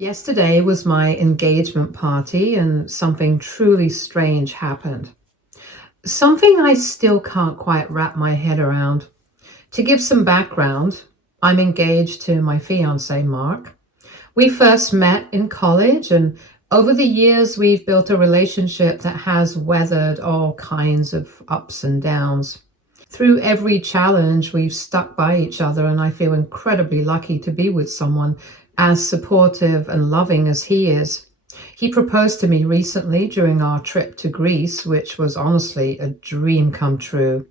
Yesterday was my engagement party, and something truly strange happened. Something I still can't quite wrap my head around. To give some background, I'm engaged to my fiance, Mark. We first met in college, and over the years, we've built a relationship that has weathered all kinds of ups and downs. Through every challenge, we've stuck by each other, and I feel incredibly lucky to be with someone as supportive and loving as he is. He proposed to me recently during our trip to Greece, which was honestly a dream come true.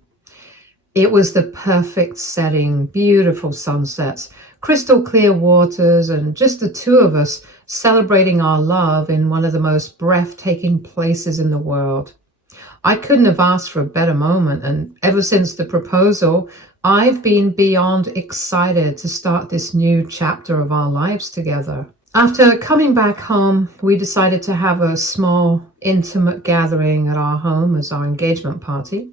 It was the perfect setting, beautiful sunsets, crystal clear waters, and just the two of us celebrating our love in one of the most breathtaking places in the world. I couldn't have asked for a better moment, and ever since the proposal, I've been beyond excited to start this new chapter of our lives together. After coming back home, we decided to have a small, intimate gathering at our home as our engagement party.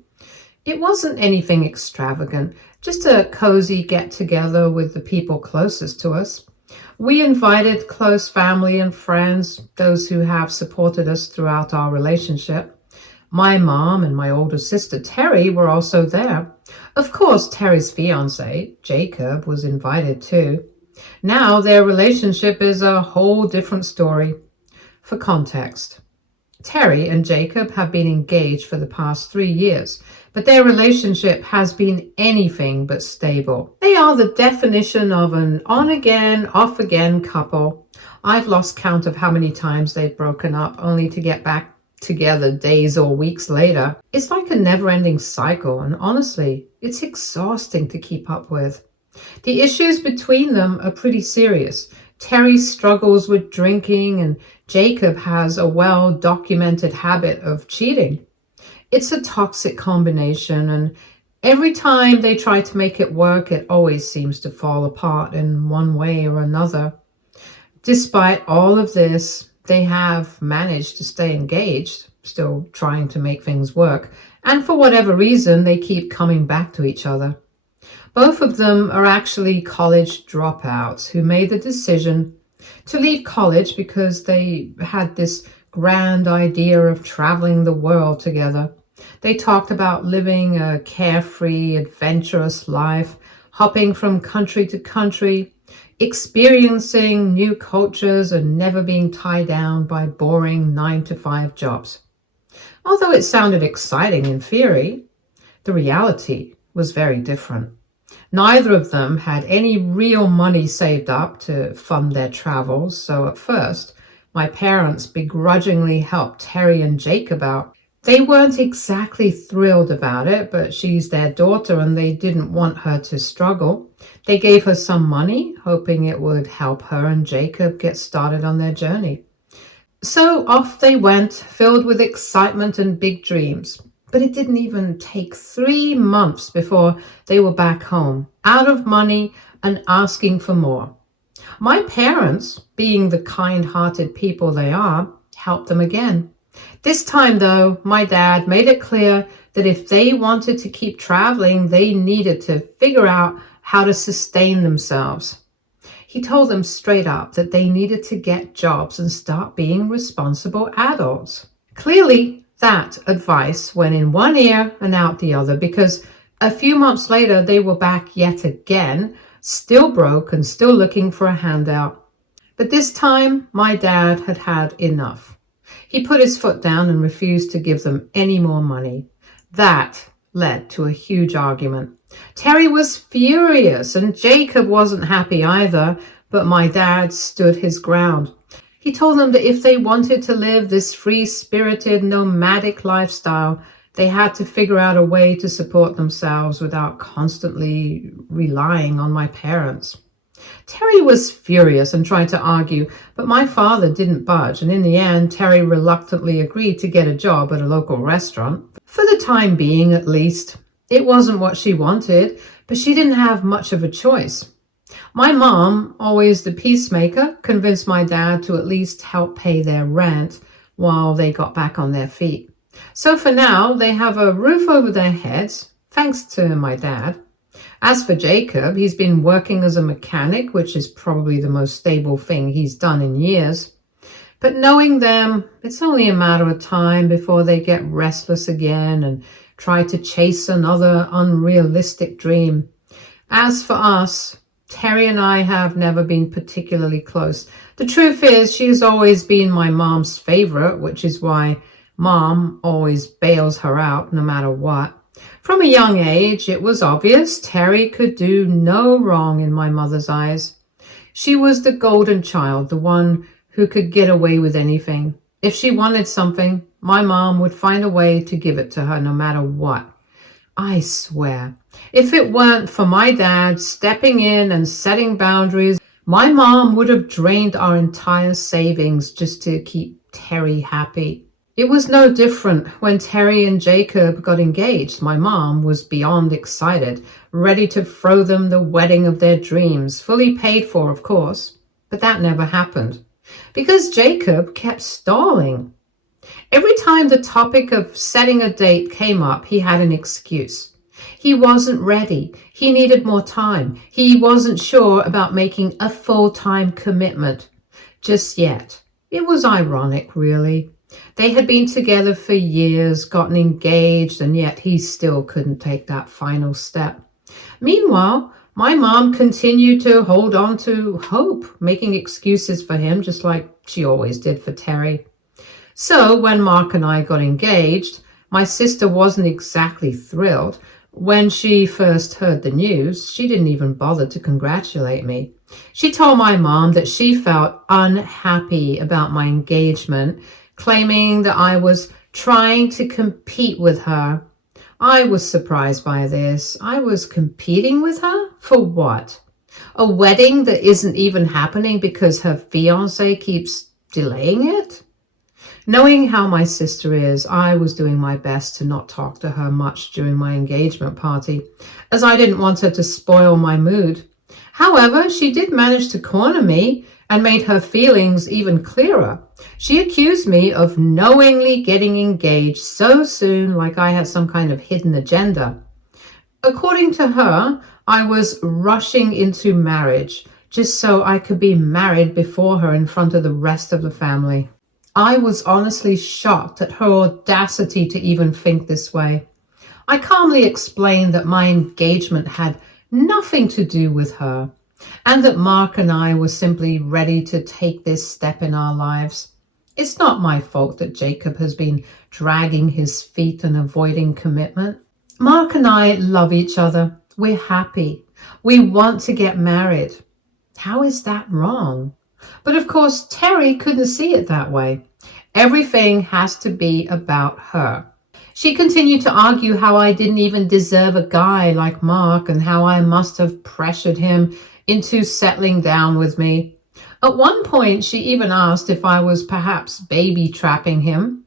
It wasn't anything extravagant, just a cozy get together with the people closest to us. We invited close family and friends, those who have supported us throughout our relationship. My mom and my older sister Terry were also there. Of course, Terry's fiance, Jacob, was invited too. Now their relationship is a whole different story. For context, Terry and Jacob have been engaged for the past 3 years, but their relationship has been anything but stable. They are the definition of an on again, off again couple. I've lost count of how many times they've broken up only to get back together days or weeks later. It's like a never-ending cycle, and honestly, it's exhausting to keep up with. The issues between them are pretty serious. Terry struggles with drinking, and Jacob has a well-documented habit of cheating. It's a toxic combination, and every time they try to make it work, it always seems to fall apart in one way or another. Despite all of this, they have managed to stay engaged, still trying to make things work, and for whatever reason, they keep coming back to each other. Both of them are actually college dropouts who made the decision to leave college because they had this grand idea of traveling the world together. They talked about living a carefree, adventurous life, hopping from country to country, experiencing new cultures, and never being tied down by boring 9-to-5 jobs. Although it sounded exciting in theory, the reality was very different. Neither of them had any real money saved up to fund their travels, so at first, my parents begrudgingly helped Terry and Jacob out. They weren't exactly thrilled about it, but she's their daughter and they didn't want her to struggle. They gave her some money, hoping it would help her and Jacob get started on their journey. So off they went, filled with excitement and big dreams. But it didn't even take 3 months before they were back home, out of money and asking for more. My parents, being the kind-hearted people they are, helped them again. This time, though, my dad made it clear that if they wanted to keep traveling, they needed to figure out how to sustain themselves. He told them straight up that they needed to get jobs and start being responsible adults. Clearly, that advice went in one ear and out the other, because a few months later they were back yet again, still broke and still looking for a handout. But this time, my dad had had enough. He put his foot down and refused to give them any more money. That led to a huge argument. Terry was furious and Jacob wasn't happy either, but my dad stood his ground. He told them that if they wanted to live this free-spirited, nomadic lifestyle, they had to figure out a way to support themselves without constantly relying on my parents. Terry was furious and tried to argue, but my father didn't budge, and in the end, Terry reluctantly agreed to get a job at a local restaurant. For the time being, at least. It wasn't what she wanted, but she didn't have much of a choice. My mom, always the peacemaker, convinced my dad to at least help pay their rent while they got back on their feet. So for now, they have a roof over their heads, thanks to my dad. As for Jacob, he's been working as a mechanic, which is probably the most stable thing he's done in years. But knowing them, it's only a matter of time before they get restless again and try to chase another unrealistic dream. As for us, Terry and I have never been particularly close. The truth is, she has always been my mom's favorite, which is why Mom always bails her out no matter what. From a young age, it was obvious Terry could do no wrong in my mother's eyes. She was the golden child, the one who could get away with anything. If she wanted something, my mom would find a way to give it to her no matter what. I swear, if it weren't for my dad stepping in and setting boundaries, my mom would have drained our entire savings just to keep Terry happy. It was no different when Terry and Jacob got engaged. My mom was beyond excited, ready to throw them the wedding of their dreams, fully paid for, of course. But that never happened, because Jacob kept stalling. Every time the topic of setting a date came up, he had an excuse. He wasn't ready. He needed more time. He wasn't sure about making a full-time commitment just yet. It was ironic, really. They had been together for years, gotten engaged, and yet he still couldn't take that final step. Meanwhile, my mom continued to hold on to hope, making excuses for him just like she always did for Terry. So when Mark and I got engaged, my sister wasn't exactly thrilled. When she first heard the news, she didn't even bother to congratulate me. She told my mom that she felt unhappy about my engagement, claiming that I was trying to compete with her. I was surprised by this. I was competing with her? For what? A wedding that isn't even happening because her fiance keeps delaying it? Knowing how my sister is, I was doing my best to not talk to her much during my engagement party, as I didn't want her to spoil my mood. However, she did manage to corner me and made her feelings even clearer. She accused me of knowingly getting engaged so soon, like I had some kind of hidden agenda. According to her, I was rushing into marriage just so I could be married before her in front of the rest of the family. I was honestly shocked at her audacity to even think this way. I calmly explained that my engagement had nothing to do with her, and that Mark and I were simply ready to take this step in our lives. It's not my fault that Jacob has been dragging his feet and avoiding commitment. Mark and I love each other. We're happy. We want to get married. How is that wrong? But of course, Terry couldn't see it that way. Everything has to be about her. She continued to argue how I didn't even deserve a guy like Mark and how I must have pressured him into settling down with me. At one point, she even asked if I was perhaps baby trapping him.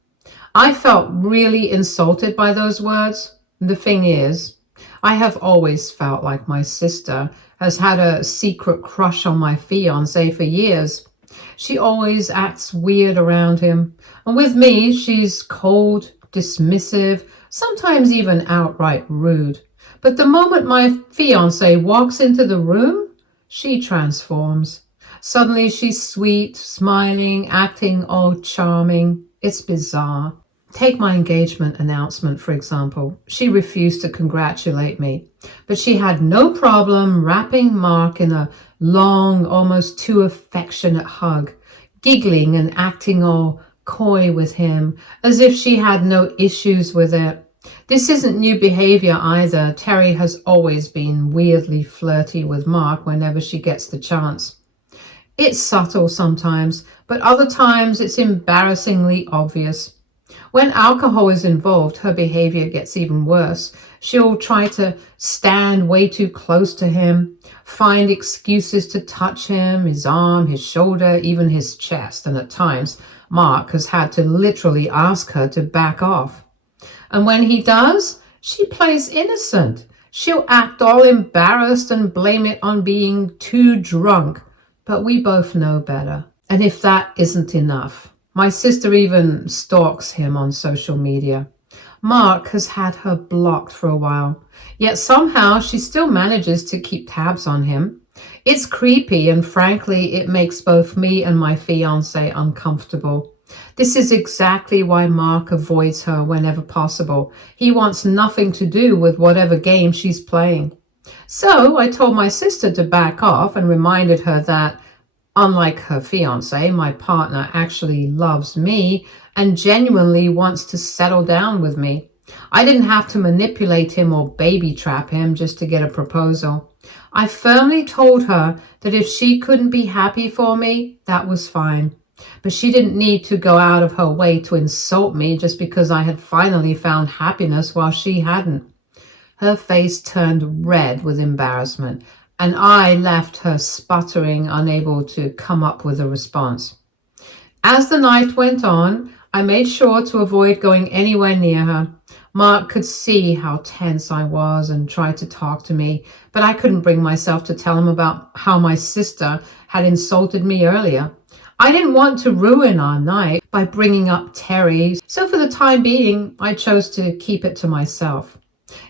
I felt really insulted by those words. The thing is, I have always felt like my sister has had a secret crush on my fiancé for years. She always acts weird around him. And with me, she's cold, dismissive, sometimes even outright rude. But the moment my fiancé walks into the room, she transforms. Suddenly she's sweet, smiling, acting all charming. It's bizarre. Take my engagement announcement, for example. She refused to congratulate me, but she had no problem wrapping Mark in a long, almost too affectionate hug, giggling and acting all coy with him, as if she had no issues with it. This isn't new behavior either. Terry has always been weirdly flirty with Mark whenever she gets the chance. It's subtle sometimes, but other times it's embarrassingly obvious. When alcohol is involved, her behavior gets even worse. She'll try to stand way too close to him, find excuses to touch him, his arm, his shoulder, even his chest, and at times, Mark has had to literally ask her to back off. And when he does, she plays innocent. She'll act all embarrassed and blame it on being too drunk. But we both know better. And if that isn't enough, my sister even stalks him on social media. Mark has had her blocked for a while, yet somehow she still manages to keep tabs on him. It's creepy, and frankly, it makes both me and my fiance uncomfortable. This is exactly why Mark avoids her whenever possible. He wants nothing to do with whatever game she's playing. So I told my sister to back off and reminded her that, unlike her fiance, my partner actually loves me and genuinely wants to settle down with me. I didn't have to manipulate him or baby trap him just to get a proposal. I firmly told her that if she couldn't be happy for me, that was fine. But she didn't need to go out of her way to insult me just because I had finally found happiness while she hadn't. Her face turned red with embarrassment, and I left her sputtering, unable to come up with a response. As the night went on, I made sure to avoid going anywhere near her. Mark could see how tense I was and tried to talk to me, but I couldn't bring myself to tell him about how my sister had insulted me earlier. I didn't want to ruin our night by bringing up Terry, so for the time being, I chose to keep it to myself.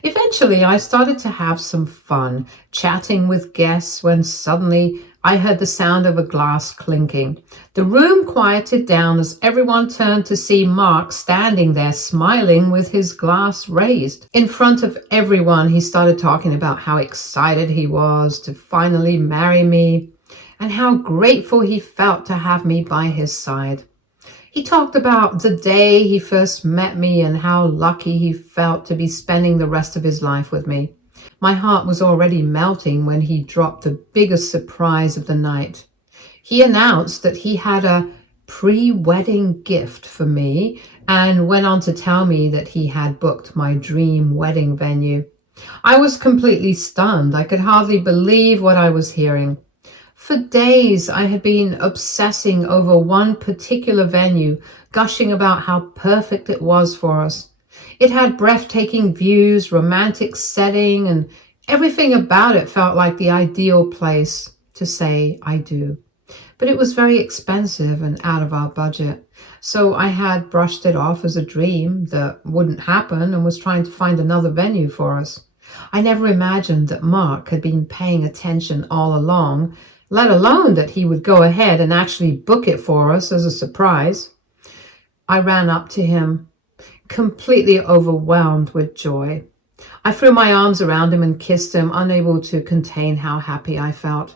Eventually, I started to have some fun, chatting with guests when suddenly I heard the sound of a glass clinking. The room quieted down as everyone turned to see Mark standing there smiling with his glass raised. In front of everyone, he started talking about how excited he was to finally marry me and how grateful he felt to have me by his side. He talked about the day he first met me and how lucky he felt to be spending the rest of his life with me. My heart was already melting when he dropped the biggest surprise of the night. He announced that he had a pre-wedding gift for me and went on to tell me that he had booked my dream wedding venue. I was completely stunned. I could hardly believe what I was hearing. For days, I had been obsessing over one particular venue, gushing about how perfect it was for us. It had breathtaking views, romantic setting, and everything about it felt like the ideal place to say I do. But it was very expensive and out of our budget, so I had brushed it off as a dream that wouldn't happen and was trying to find another venue for us. I never imagined that Mark had been paying attention all along, let alone that he would go ahead and actually book it for us as a surprise. I ran up to him, completely overwhelmed with joy. I threw my arms around him and kissed him, unable to contain how happy I felt.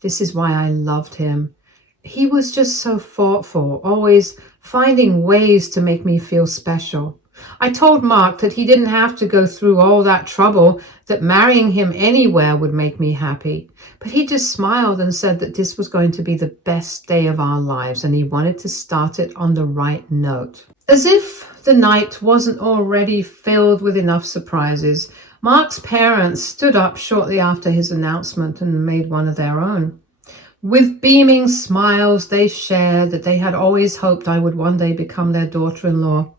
This is why I loved him. He was just so thoughtful, always finding ways to make me feel special. I told Mark that he didn't have to go through all that trouble, that marrying him anywhere would make me happy. But he just smiled and said that this was going to be the best day of our lives and he wanted to start it on the right note. As if the night wasn't already filled with enough surprises, Mark's parents stood up shortly after his announcement and made one of their own. With beaming smiles, they shared that they had always hoped I would one day become their daughter-in-law.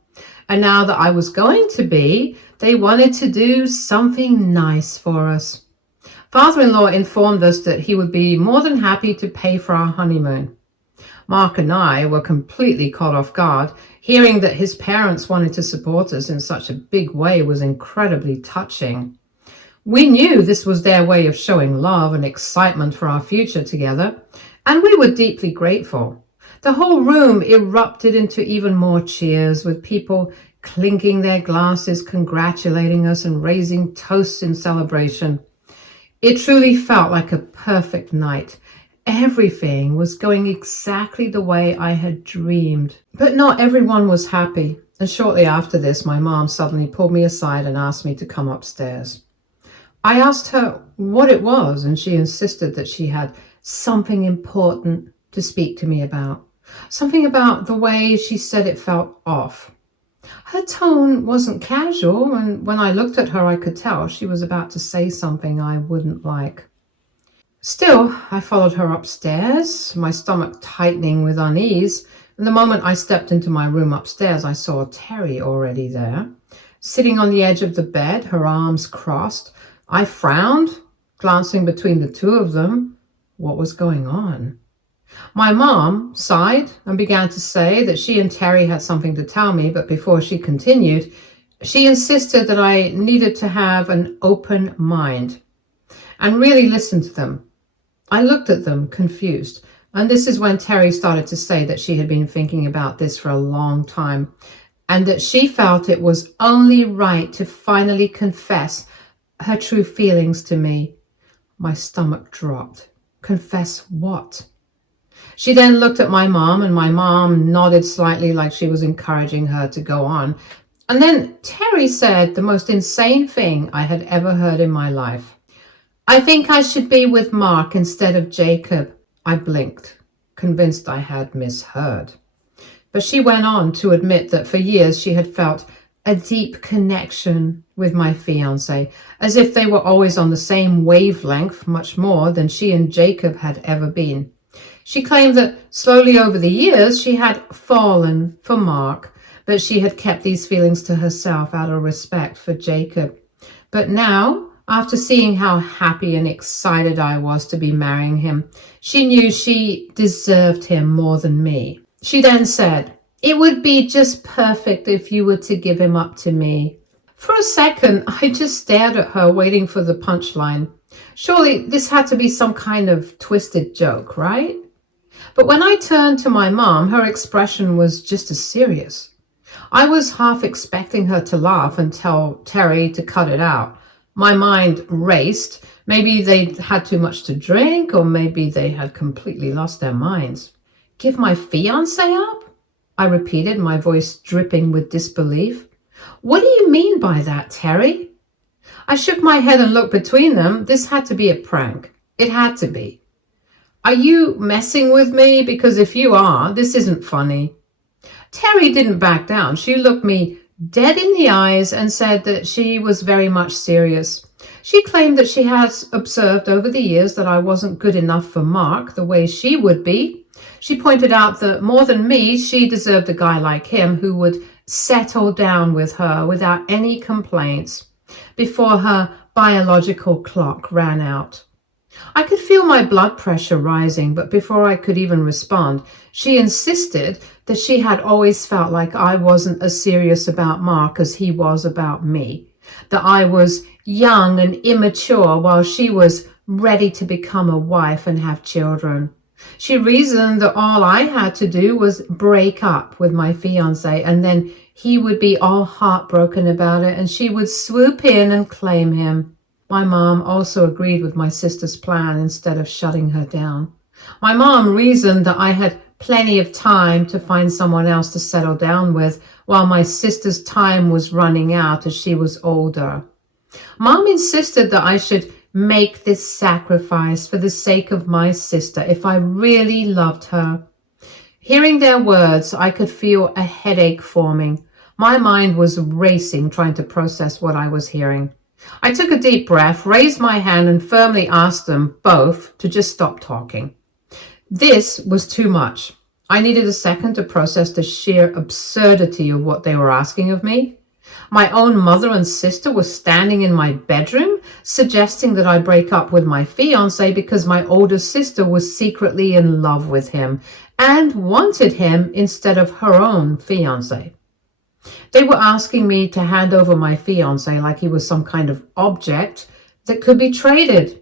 And now that I was going to be, they wanted to do something nice for us. Father-in-law informed us that he would be more than happy to pay for our honeymoon. Mark and I were completely caught off guard. Hearing that his parents wanted to support us in such a big way was incredibly touching. We knew this was their way of showing love and excitement for our future together, and we were deeply grateful. The whole room erupted into even more cheers, with people clinking their glasses, congratulating us, and raising toasts in celebration. It truly felt like a perfect night. Everything was going exactly the way I had dreamed. But not everyone was happy, and shortly after this, my mom suddenly pulled me aside and asked me to come upstairs. I asked her what it was, and she insisted that she had something important to speak to me about. Something about the way she said it felt off. Her tone wasn't casual, and when I looked at her, I could tell she was about to say something I wouldn't like. Still, I followed her upstairs, my stomach tightening with unease, and the moment I stepped into my room upstairs, I saw Terry already there. Sitting on the edge of the bed, her arms crossed, I frowned, glancing between the two of them. What was going on? My mom sighed and began to say that she and Terry had something to tell me, but before she continued, She insisted that I needed to have an open mind and really listen to them. I looked at them, confused. And this is when Terry started to say that she had been thinking about this for a long time and that she felt it was only right to finally confess her true feelings to me. My stomach dropped. Confess what? She then looked at my mom, and my mom nodded slightly like she was encouraging her to go on. And then Terry said the most insane thing I had ever heard in my life. I think I should be with Mark instead of Jacob. I blinked, convinced I had misheard. But she went on to admit that for years she had felt a deep connection with my fiance, as if they were always on the same wavelength, much more than she and Jacob had ever been. She claimed that slowly over the years she had fallen for Mark, but she had kept these feelings to herself out of respect for Jacob. But now, after seeing how happy and excited I was to be marrying him, she knew she deserved him more than me. She then said, "It would be just perfect if you were to give him up to me." For a second, I just stared at her, waiting for the punchline. Surely this had to be some kind of twisted joke, right? But when I turned to my mom, her expression was just as serious. I was half expecting her to laugh and tell Terry to cut it out. My mind raced. Maybe they'd had too much to drink, or maybe they had completely lost their minds. Give my fiance up? I repeated, my voice dripping with disbelief. What do you mean by that, Terry? I shook my head and looked between them. This had to be a prank. It had to be. Are you messing with me? Because if you are, this isn't funny. Terry didn't back down. She looked me dead in the eyes and said that she was very much serious. She claimed that she has observed over the years that I wasn't good enough for Mark the way she would be. She pointed out that more than me, she deserved a guy like him who would settle down with her without any complaints before her biological clock ran out. I could feel my blood pressure rising, but before I could even respond, she insisted that she had always felt like I wasn't as serious about Mark as he was about me, that I was young and immature while she was ready to become a wife and have children. She reasoned that all I had to do was break up with my fiancé, and then he would be all heartbroken about it, and she would swoop in and claim him. My mom also agreed with my sister's plan instead of shutting her down. My mom reasoned that I had plenty of time to find someone else to settle down with, while my sister's time was running out as she was older. Mom insisted that I should make this sacrifice for the sake of my sister if I really loved her. Hearing their words, I could feel a headache forming. My mind was racing, trying to process what I was hearing. I took a deep breath, raised my hand, and firmly asked them both to just stop talking. This was too much. I needed a second to process the sheer absurdity of what they were asking of me. My own mother and sister were standing in my bedroom, suggesting that I break up with my fiancé because my older sister was secretly in love with him and wanted him instead of her own fiancé. They were asking me to hand over my fiancé like he was some kind of object that could be traded.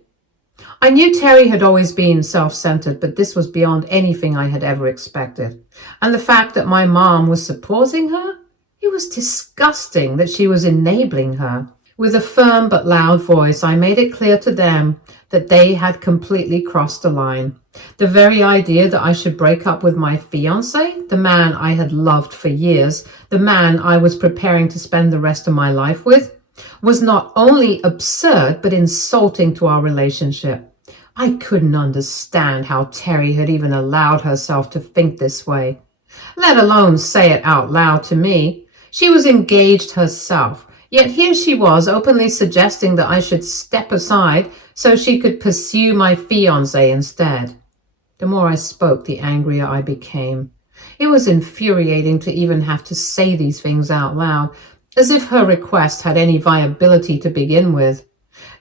I knew Terry had always been self-centered, but this was beyond anything I had ever expected. And the fact that my mom was supporting her, it was disgusting that she was enabling her. With a firm but loud voice, I made it clear to them that they had completely crossed the line. The very idea that I should break up with my fiancé, the man I had loved for years, the man I was preparing to spend the rest of my life with, was not only absurd but insulting to our relationship. I couldn't understand how Terry had even allowed herself to think this way, let alone say it out loud to me. She was engaged herself, yet here she was openly suggesting that I should step aside so she could pursue my fiancé instead. The more I spoke, the angrier I became. It was infuriating to even have to say these things out loud, as if her request had any viability to begin with.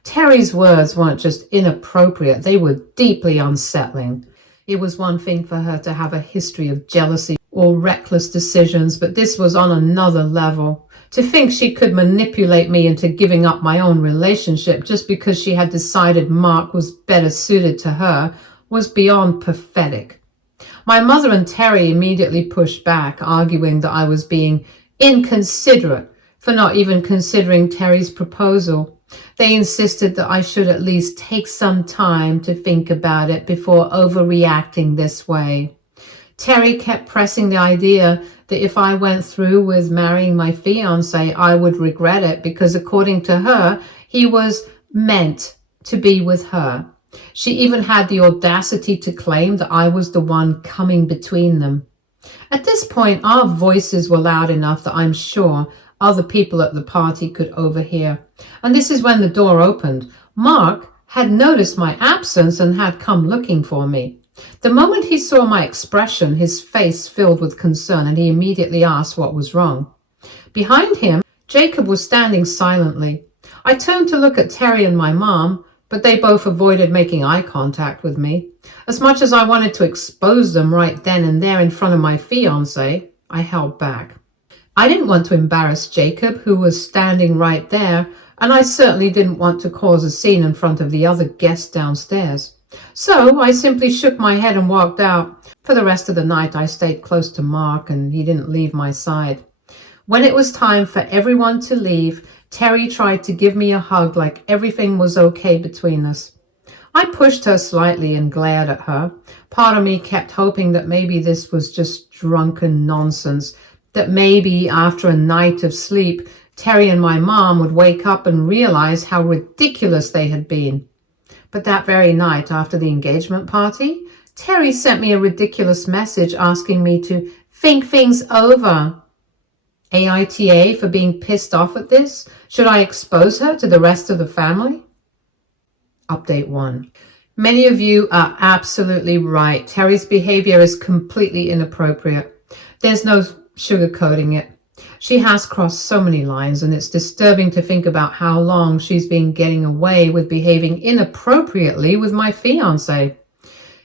Terry's words weren't just inappropriate, they were deeply unsettling. It was one thing for her to have a history of jealousy or reckless decisions, but this was on another level. To think she could manipulate me into giving up my own relationship just because she had decided Mark was better suited to her was beyond pathetic. My mother and Terry immediately pushed back, arguing that I was being inconsiderate for not even considering Terry's proposal. They insisted that I should at least take some time to think about it before overreacting this way. Terry kept pressing the idea that if I went through with marrying my fiance, I would regret it because, according to her, he was meant to be with her. She even had the audacity to claim that I was the one coming between them. At this point, our voices were loud enough that I'm sure other people at the party could overhear. And this is when the door opened. Mark had noticed my absence and had come looking for me. The moment he saw my expression, his face filled with concern, and he immediately asked what was wrong. Behind him, Jacob was standing silently. I turned to look at Terry and my mom, but they both avoided making eye contact with me. As much as I wanted to expose them right then and there in front of my fiancé, I held back. I didn't want to embarrass Jacob, who was standing right there, and I certainly didn't want to cause a scene in front of the other guests downstairs. So I simply shook my head and walked out. For the rest of the night, I stayed close to Mark, and he didn't leave my side. When it was time for everyone to leave, Terry tried to give me a hug like everything was okay between us. I pushed her slightly and glared at her. Part of me kept hoping that maybe this was just drunken nonsense, that maybe after a night of sleep, Terry and my mom would wake up and realize how ridiculous they had been. But that very night after the engagement party, Terry sent me a ridiculous message asking me to think things over. AITA for being pissed off at this? Should I expose her to the rest of the family? Update 1. Many of you are absolutely right. Terry's behavior is completely inappropriate. There's no sugarcoating it. She has crossed so many lines, and it's disturbing to think about how long she's been getting away with behaving inappropriately with my fiancé.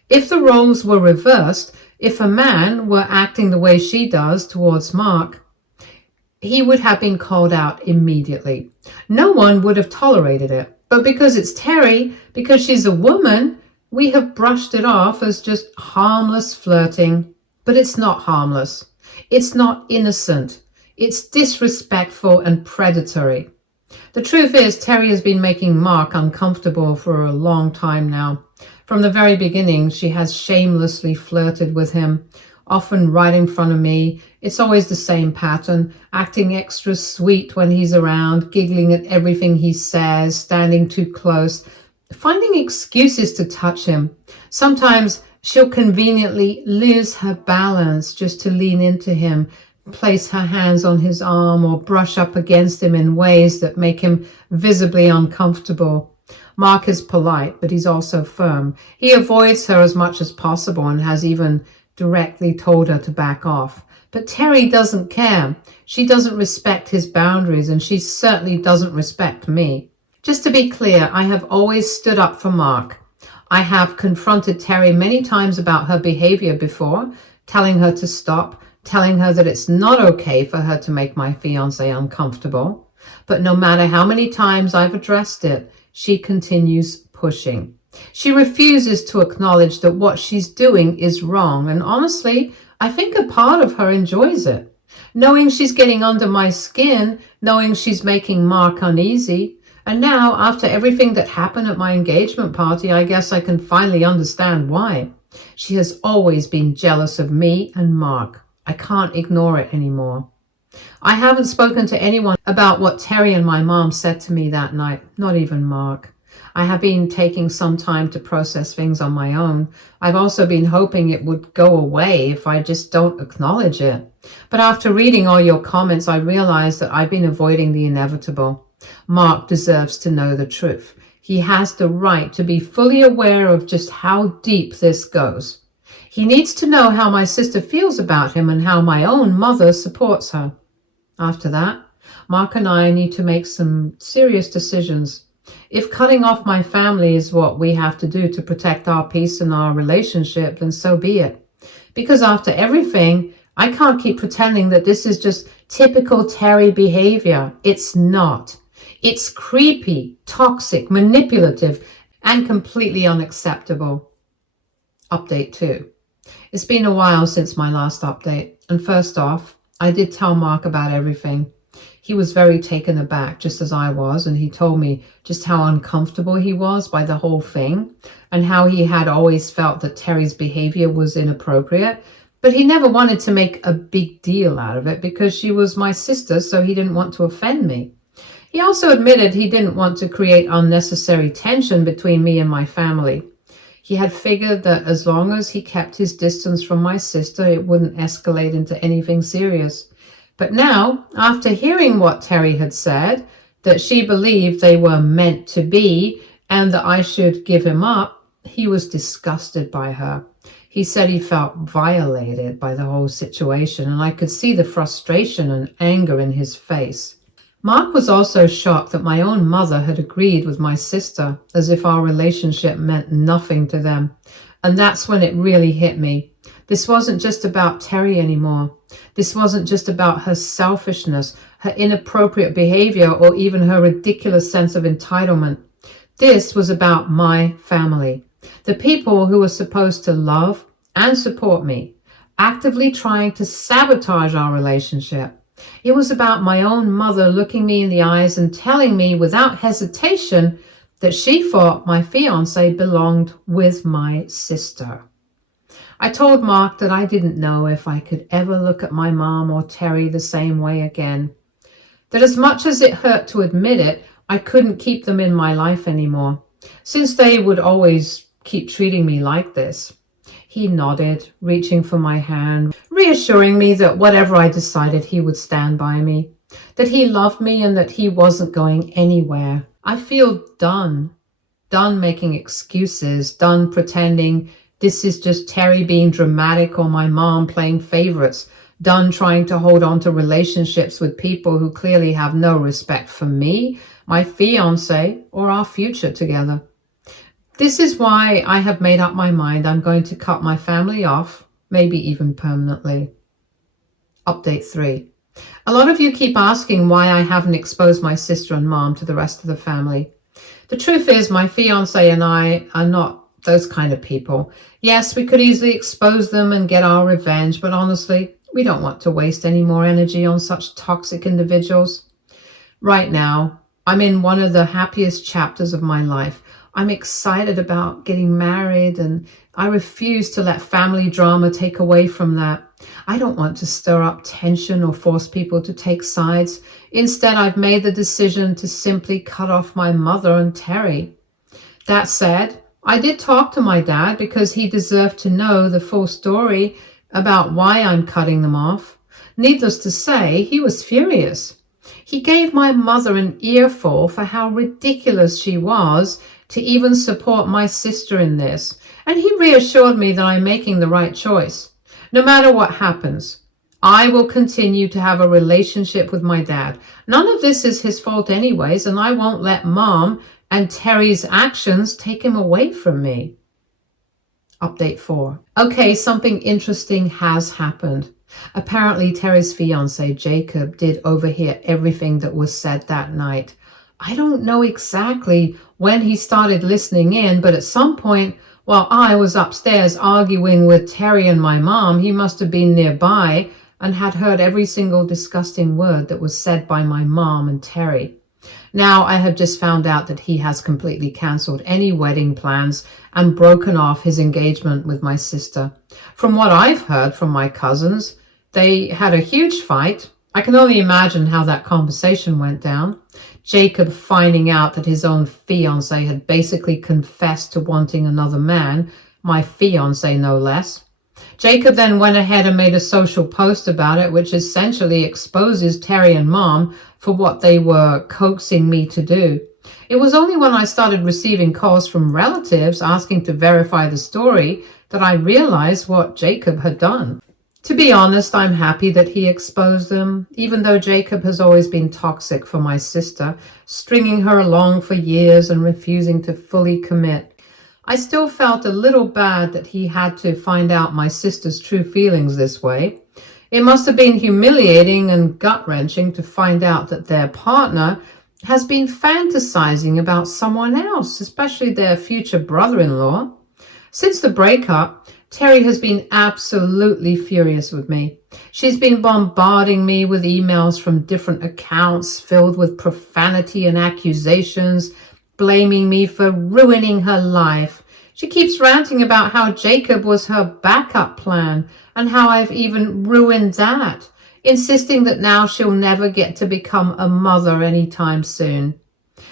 If the roles were reversed, if a man were acting the way she does towards Mark, he would have been called out immediately. No one would have tolerated it. But because it's Terry, because she's a woman, we have brushed it off as just harmless flirting. But it's not harmless. It's not innocent. It's disrespectful and predatory. The truth is, Terry has been making Mark uncomfortable for a long time now. From the very beginning, she has shamelessly flirted with him, often right in front of me. It's always the same pattern, acting extra sweet when he's around, giggling at everything he says, standing too close, finding excuses to touch him. Sometimes she'll conveniently lose her balance just to lean into him, place her hands on his arm, or brush up against him in ways that make him visibly uncomfortable. Mark is polite, but he's also firm. He avoids her as much as possible and has even directly told her to back off. But Terry doesn't care. She doesn't respect his boundaries, and she certainly doesn't respect me. Just to be clear, I have always stood up for Mark. I have confronted Terry many times about her behavior before, telling her to stop, telling her that it's not okay for her to make my fiancé uncomfortable. But no matter how many times I've addressed it, she continues pushing. She refuses to acknowledge that what she's doing is wrong, and honestly, I think a part of her enjoys it. Knowing she's getting under my skin, knowing she's making Mark uneasy, and now, after everything that happened at my engagement party, I guess I can finally understand why. She has always been jealous of me and Mark. I can't ignore it anymore. I haven't spoken to anyone about what Terry and my mom said to me that night, not even Mark. I have been taking some time to process things on my own. I've also been hoping it would go away if I just don't acknowledge it. But after reading all your comments, I realized that I've been avoiding the inevitable. Mark deserves to know the truth. He has the right to be fully aware of just how deep this goes. He needs to know how my sister feels about him and how my own mother supports her. After that, Mark and I need to make some serious decisions. If cutting off my family is what we have to do to protect our peace and our relationship, then so be it. Because after everything, I can't keep pretending that this is just typical Terry behavior. It's not. It's creepy, toxic, manipulative, and completely unacceptable. Update 2. It's been a while since my last update, and first off, I did tell Mark about everything. He was very taken aback, just as I was, and he told me just how uncomfortable he was by the whole thing, and how he had always felt that Terry's behavior was inappropriate, but he never wanted to make a big deal out of it because she was my sister, so he didn't want to offend me. He also admitted he didn't want to create unnecessary tension between me and my family. He had figured that as long as he kept his distance from my sister, it wouldn't escalate into anything serious. But now, after hearing what Terry had said, that she believed they were meant to be and that I should give him up, he was disgusted by her. He said he felt violated by the whole situation, and I could see the frustration and anger in his face. Mark was also shocked that my own mother had agreed with my sister, as if our relationship meant nothing to them. And that's when it really hit me. This wasn't just about Terry anymore. This wasn't just about her selfishness, her inappropriate behavior, or even her ridiculous sense of entitlement. This was about my family, the people who were supposed to love and support me, actively trying to sabotage our relationship. It was about my own mother looking me in the eyes and telling me without hesitation that she thought my fiance belonged with my sister. I told Mark that I didn't know if I could ever look at my mom or Terry the same way again. That as much as it hurt to admit it, I couldn't keep them in my life anymore, since they would always keep treating me like this. He nodded, reaching for my hand, reassuring me that whatever I decided, he would stand by me, that he loved me and that he wasn't going anywhere. I feel done making excuses, done pretending this is just Terry being dramatic or my mom playing favorites, done trying to hold on to relationships with people who clearly have no respect for me, my fiance, or our future together. This is why I have made up my mind I'm going to cut my family off, maybe even permanently. Update 3. A lot of you keep asking why I haven't exposed my sister and mom to the rest of the family. The truth is, my fiance and I are not those kind of people. Yes, we could easily expose them and get our revenge, but honestly, we don't want to waste any more energy on such toxic individuals. Right now, I'm in one of the happiest chapters of my life. I'm excited about getting married, and I refuse to let family drama take away from that. I don't want to stir up tension or force people to take sides. Instead, I've made the decision to simply cut off my mother and Terry. That said, I did talk to my dad because he deserved to know the full story about why I'm cutting them off. Needless to say, he was furious. He gave my mother an earful for how ridiculous she was to even support my sister in this, and he reassured me that I'm making the right choice. No matter what happens, I will continue to have a relationship with my dad. None of this is his fault anyways, and I won't let Mom and Terry's actions take him away from me. Update 4. Okay, something interesting has happened. Apparently, Terry's fiance, Jacob, did overhear everything that was said that night. I don't know exactly when he started listening in, but at some point, while I was upstairs arguing with Terry and my mom, he must have been nearby and had heard every single disgusting word that was said by my mom and Terry. Now I have just found out that he has completely cancelled any wedding plans and broken off his engagement with my sister. From what I've heard from my cousins, they had a huge fight. I can only imagine how that conversation went down. Jacob finding out that his own fiancé had basically confessed to wanting another man, my fiancé no less. Jacob then went ahead and made a social post about it, which essentially exposes Terry and Mom for what they were coaxing me to do. It was only when I started receiving calls from relatives asking to verify the story that I realized what Jacob had done. To be honest, I'm happy that he exposed them, even though Jacob has always been toxic for my sister, stringing her along for years and refusing to fully commit. I still felt a little bad that he had to find out my sister's true feelings this way. It must have been humiliating and gut-wrenching to find out that their partner has been fantasizing about someone else, especially their future brother-in-law. Since the breakup, Terry has been absolutely furious with me. She's been bombarding me with emails from different accounts filled with profanity and accusations, blaming me for ruining her life. She keeps ranting about how Jacob was her backup plan and how I've even ruined that, insisting that now she'll never get to become a mother anytime soon.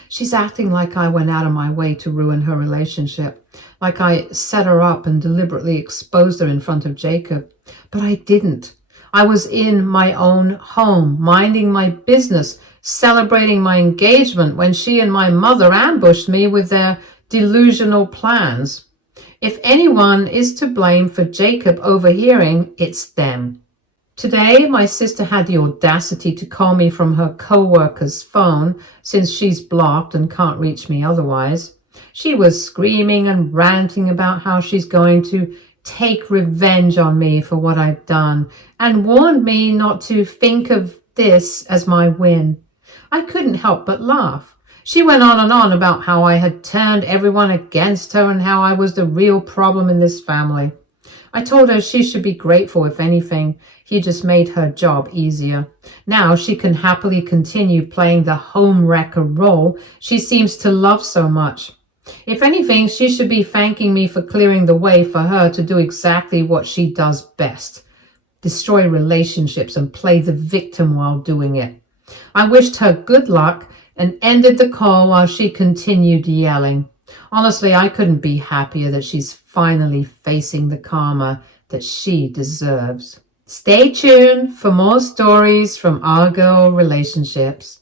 She's acting like I went out of my way to ruin her relationship, like I set her up and deliberately exposed her in front of Jacob. But I didn't. I was in my own home, minding my business, celebrating my engagement when she and my mother ambushed me with their delusional plans. If anyone is to blame for Jacob overhearing, it's them. Today, my sister had the audacity to call me from her co-worker's phone, since she's blocked and can't reach me otherwise. She was screaming and ranting about how she's going to take revenge on me for what I've done, and warned me not to think of this as my win. I couldn't help but laugh. She went on and on about how I had turned everyone against her and how I was the real problem in this family. I told her she should be grateful. If anything, he just made her job easier. Now she can happily continue playing the homewrecker role she seems to love so much. If anything, she should be thanking me for clearing the way for her to do exactly what she does best: destroy relationships and play the victim while doing it. I wished her good luck and ended the call while she continued yelling. Honestly, I couldn't be happier that she's finally facing the karma that she deserves. Stay tuned for more stories from our girl relationships.